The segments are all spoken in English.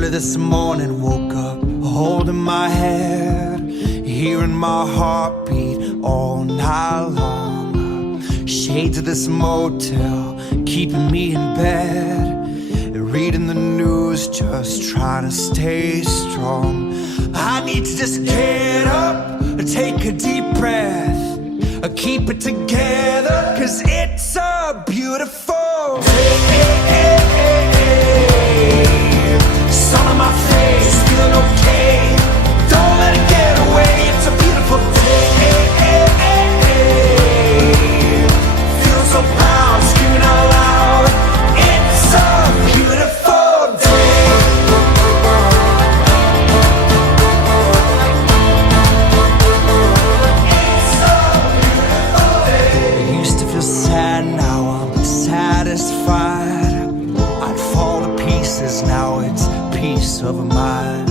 Early this morning, woke up holding my head, hearing my heartbeat all night long. Shades of this motel keeping me in bed, reading the news, just trying to stay strong. I need to just get up, take a deep breath, keep it together, 'cause it's a beautiful day. Sun on my face, feeling okay. Don't let it get away, it's a beautiful day. Feeling so proud, screaming out loud. It's a beautiful day. It's a beautiful day. I used to feel sad, now I'm satisfied. I'd fall to pieces, now it's peace of mind.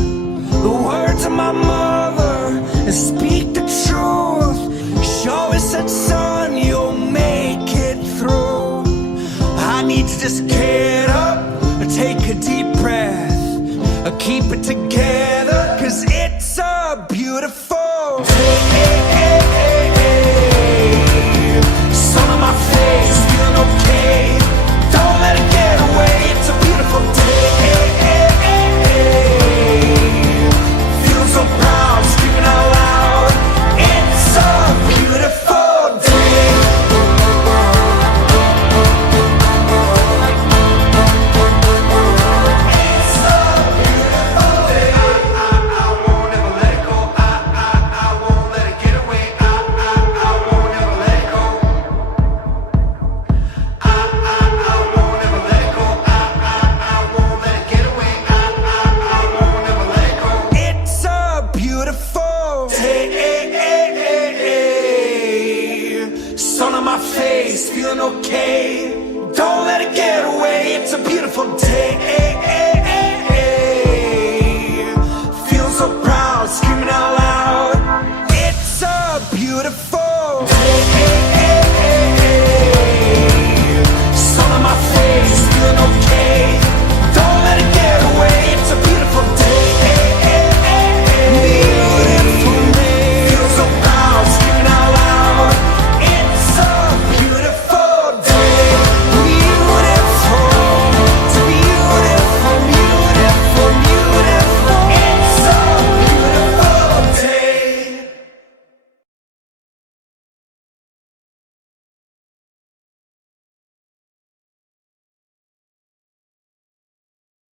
The words of my mother speak the truth. She always said, son, you'll make it through. I need to just get up, take a deep breath, keep it together, 'cause it's a beautiful day. Sun on my face, feeling okay. Don't let it get away, it's a beautiful day. Feeling so proud, screaming out loud. It's a beautiful day. It's a beautiful day. I won't ever let it go. I won't let it get away. I won't ever let it go. I won't ever let it go. I won't let it get away. I won't ever let it go. It's a beautiful day. Sun on my face, feeling okay. Don't let it get away. It's a beautiful day.